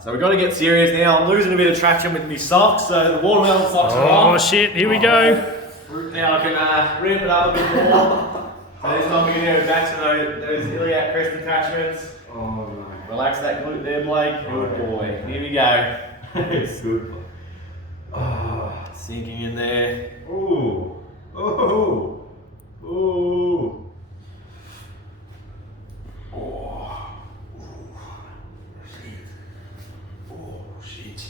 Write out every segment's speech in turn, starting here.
So we've got to get serious now. I'm losing a bit of traction with my socks, so the watermelon socks are on. Oh shit, here we go. Now I can ramp it up a bit more. So this time we're going to go back to those iliac crest attachments. Oh no. Relax that glute there, Blake. Good boy. Here we go. It's good. Oh. Sinking in there. Ooh. Oh. Ooh. Oh. Shit. Oh shit.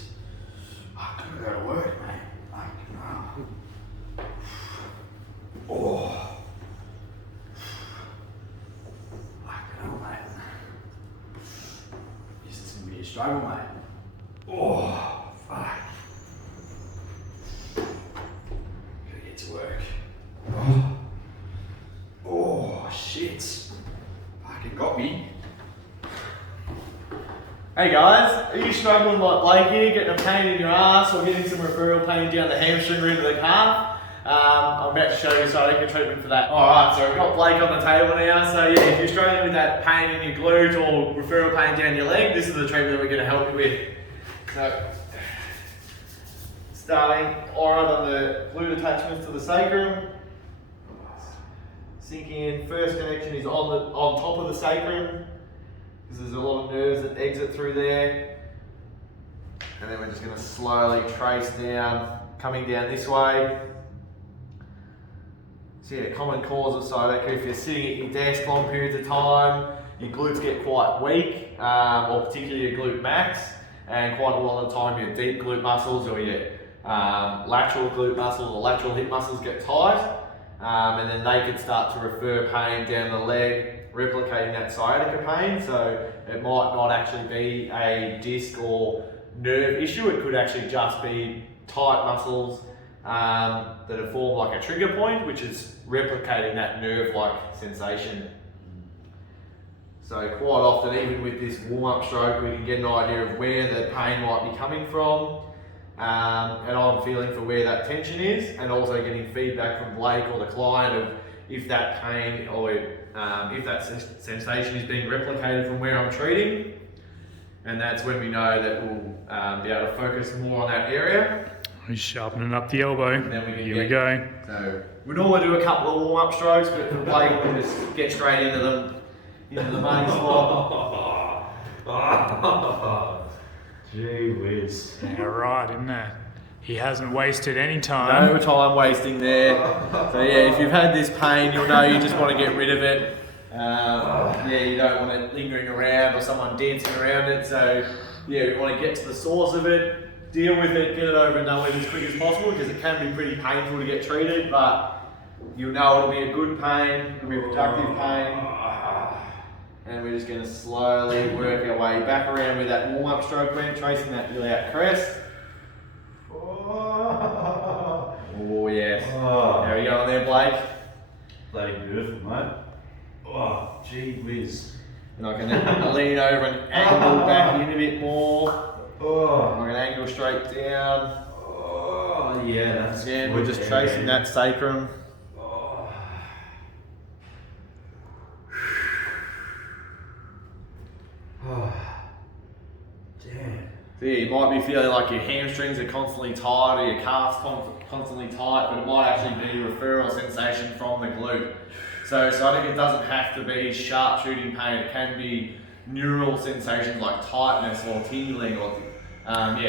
I couldn't go to work, mate. Oh. Struggle, mate. Oh, fuck. Gotta get to work. Oh, shit. Fucking got me. Hey guys, are you struggling like Blake here, getting a pain in your ass or getting some referral pain down the hamstring root of the calf? I'm about to show you sciatica treatment for that. Alright, so we've got Blake on the table now. So yeah, if you're struggling with that pain in your glute or referral pain down your leg, this is the treatment that we're going to help you with. So, starting alright on the glute attachments to the sacrum. Sinking in, first connection is on top of the sacrum, because there's a lot of nerves that exit through there. And then we're just going to slowly trace down, coming down this way. So yeah, common cause of sciatica, if you're sitting at your desk long periods of time, your glutes get quite weak, or particularly your glute max, and quite a lot of the time your deep glute muscles or your lateral glute muscles or lateral hip muscles get tight, and then they can start to refer pain down the leg, replicating that sciatica pain. So it might not actually be a disc or nerve issue, it could actually just be tight muscles that have formed like a trigger point, which is replicating that nerve-like sensation. So quite often, even with this warm-up stroke, we can get an idea of where the pain might be coming from, and I'm feeling for where that tension is, and also getting feedback from Blake or the client of if that pain or if that sensation is being replicated from where I'm treating, and that's when we know that we'll be able to focus more on that area. He's sharpening up the elbow. Here we go. So we normally do a couple of warm-up strokes, but for Blake we'll just get straight into the main spot. Gee whiz. Yeah, right, isn't it? He hasn't wasted any time. No time wasting there. So yeah, if you've had this pain, you'll know you just want to get rid of it. Yeah, you don't want it lingering around or someone dancing around it. So yeah, we want to get to the source of it. Deal with it, get it over and done with as quick as possible, because it can be pretty painful to get treated, but you'll know it'll be a good pain, it'll be a productive pain. And we're just going to slowly work our way back around with that warm-up stroke went, tracing that iliac crest. Oh yes. How are you going there, Blake? Bloody beautiful, mate. Oh, gee whiz. And I can lean over and angle back in a bit more. Oh, I'm going to angle straight down. oh yeah, that's Again, we're just tracing that sacrum. Oh. Oh. Damn. So yeah, you might be feeling like your hamstrings are constantly tight or your calves constantly tight, but it might actually be referral sensation from the glute. So I think it doesn't have to be sharp shooting pain. It can be neural sensations like tightness or tingling or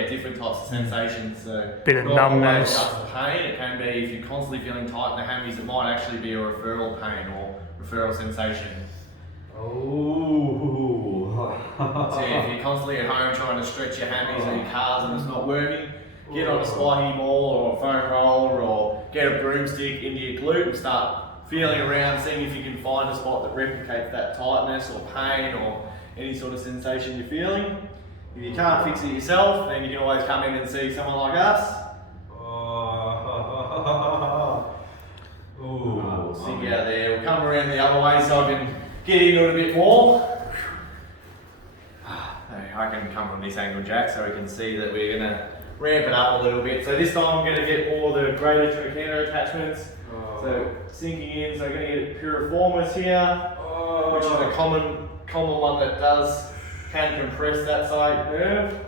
different types of sensations. So bit of numbness. Just the pain. It can be if you're constantly feeling tight in the hammies, it might actually be a referral pain or referral sensation. Oh. So if you're constantly at home trying to stretch your hammies or your calves and it's not working, get on a spiky ball or a foam roller or get a broomstick into your glute and start feeling around, seeing if you can find a spot that replicates that tightness or pain or any sort of sensation you're feeling. If you can't fix it yourself, then you can always come in and see someone like us. Oh. Sink out there. We'll come around the other way so I can get into it a bit more. I can come from this angle, Jack, so we can see that we're going to ramp it up a little bit. So this time I'm going to get more of the greater trochanter attachments. So sinking in, so I'm going to get piriformis here, which is a common one that does can compress that sciatic nerve,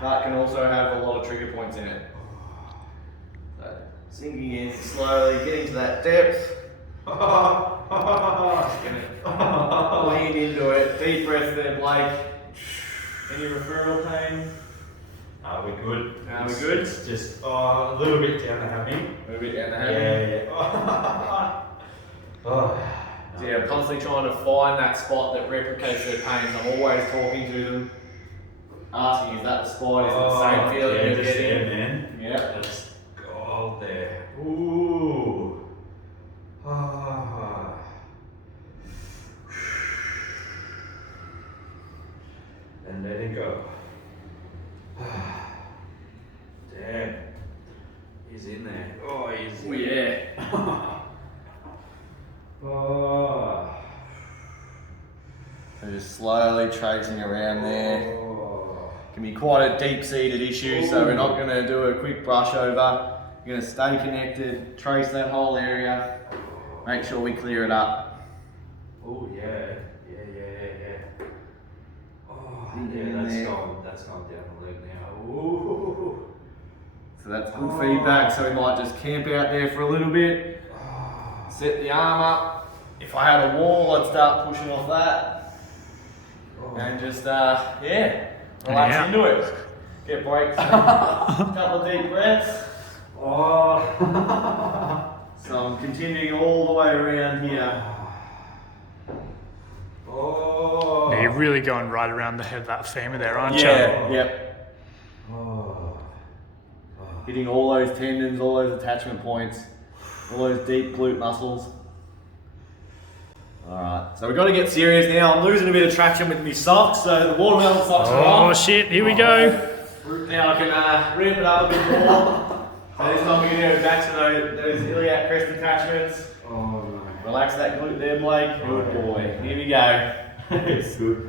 but can also have a lot of trigger points in it. So, sinking in slowly, getting to that depth. Lean into it. Deep breath there, Blake. Any referral pain? We're good. We're good? It's just a little bit down the hammy. A little bit down the hammy. Yeah. Oh. So yeah, I'm constantly trying to find that spot that replicates their pains. I'm always talking to them, asking, is that the spot? Is it the same feeling you're just getting? there, man. Yep. That's gold there. Ooh. Ah. And let it go. Damn. He's in there. Oh, he's in there. Oh. So just slowly tracing around there. Can be quite a deep-seated issue, so we're not going to do a quick brush over. We're going to stay connected, trace that whole area, make sure we clear it up. Oh yeah. Oh yeah, that's gone down the leg now. Ooh. So that's good feedback, so we might just camp out there for a little bit, set the arm up. If I had a wall, I'd start pushing off that, and just, relax into it. Get breaks, couple of deep breaths. So I'm continuing all the way around here. Yeah, you're really going right around the head of that femur there, aren't you? Yep. Hitting all those tendons, all those attachment points, all those deep glute muscles. Alright, so we've got to get serious now. I'm losing a bit of traction with my socks, so the watermelon socks are Oh off. shit, here we go. Now I can ramp it up a bit more. So this time we're going to go back to those iliac crest attachments. Relax that glute there, Blake. Good boy. Here we go. It's good.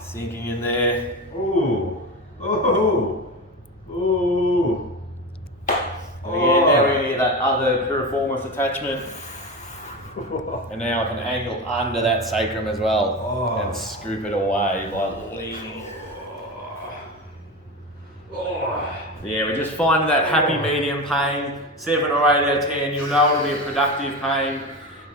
Sinking in there. Ooh. Again, now we're going to get that other piriformis attachment. And now I can angle under that sacrum as well and scoop it away by leaning. Yeah, we're just finding that happy medium pain, 7 or 8 out of 10. You'll know it'll be a productive pain.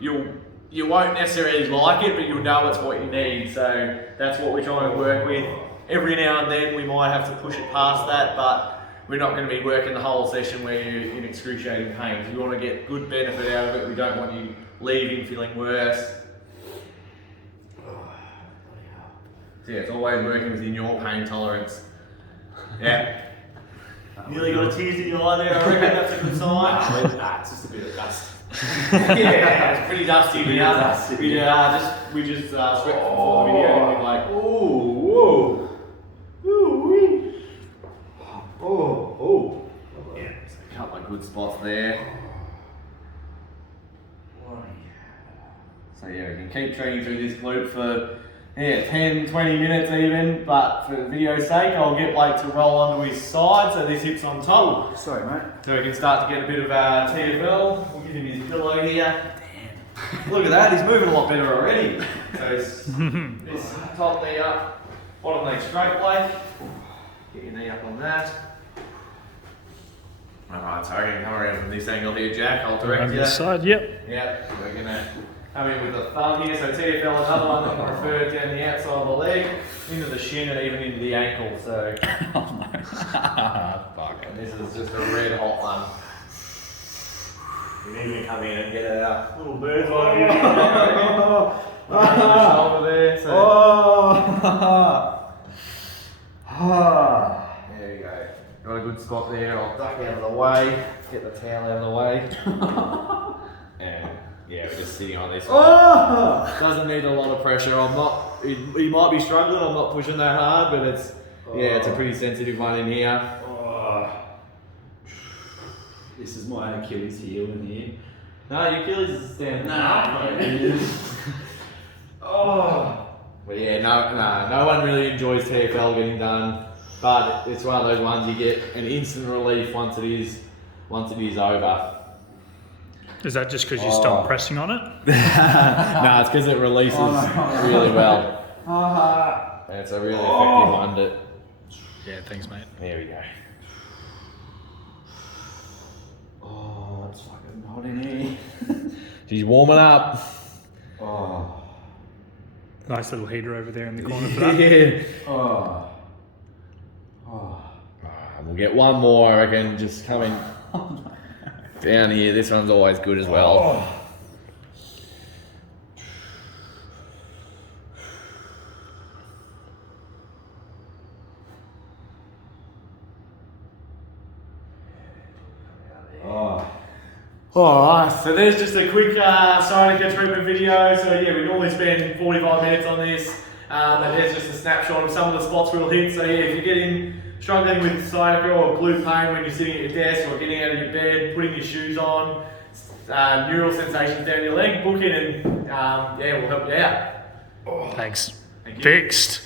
You won't necessarily like it, but you'll know it's what you need. So that's what we're trying to work with. Every now and then we might have to push it past that, but we're not going to be working the whole session where you're in excruciating pain. We want to get good benefit out of it. We don't want you leaving feeling worse. So yeah, it's always working within your pain tolerance. Yeah. Nearly got a tears in your eye there. I reckon that's a good sign. Nah, it's just a bit of dust. Yeah, it's pretty dusty. We just swept before the video and we're like, yeah, so a couple of good spots there. So yeah, we can keep training through this glute for 10, 20 minutes even, but for the video's sake, I'll get Blake to roll onto his side so this hip's on top. Sorry, mate. So we can start to get a bit of TFL. We'll give him his pillow here. Damn. Look at that, he's moving a lot better already. So this top knee up, bottom leg straight, Blake. Get your knee up on that. Alright, so I can come around from this angle here, Jack. I'll direct Around you. this side, yep. Yep, so we're gonna come in with the thumb here. So TFL, another one that can refer down the outside of the leg, into the shin and even into the ankle. So, Fuck. and this is just a red hot one. We need to come in and get a little bird's eye view on the shoulder there. So. There you go. Got a good spot there. I'll duck out of the way, get the towel out of the way. And yeah, we're just sitting on this one. Doesn't need a lot of pressure. I'm not, he might be struggling, I'm not pushing that hard, but it's, yeah, it's a pretty sensitive one in here. This is my Achilles heel in here. No, your Achilles is standing up. But yeah, no one really enjoys TFL getting done, but it's one of those ones you get an instant relief once it is over. Is that just because you stop pressing on it? No, it's because it releases really well. And it's a really effective under. Yeah, thanks, mate. There we go. Oh, it's fucking hot in here. She's warming up. Oh. Nice little heater over there in the corner for that. Yeah. Oh. Oh. We'll get one more, I reckon, just coming down here. This one's always good as well. Oh. Alright, so there's just a quick sciatica treatment video. So yeah, we normally spend 45 minutes on this. And there's just a snapshot of some of the spots we'll hit. So yeah, if you're struggling with sciatica or glute pain when you're sitting at your desk or getting out of your bed, putting your shoes on, neural sensations down your leg, book in and yeah, we'll help you out. Thanks. Thank you. Fixed.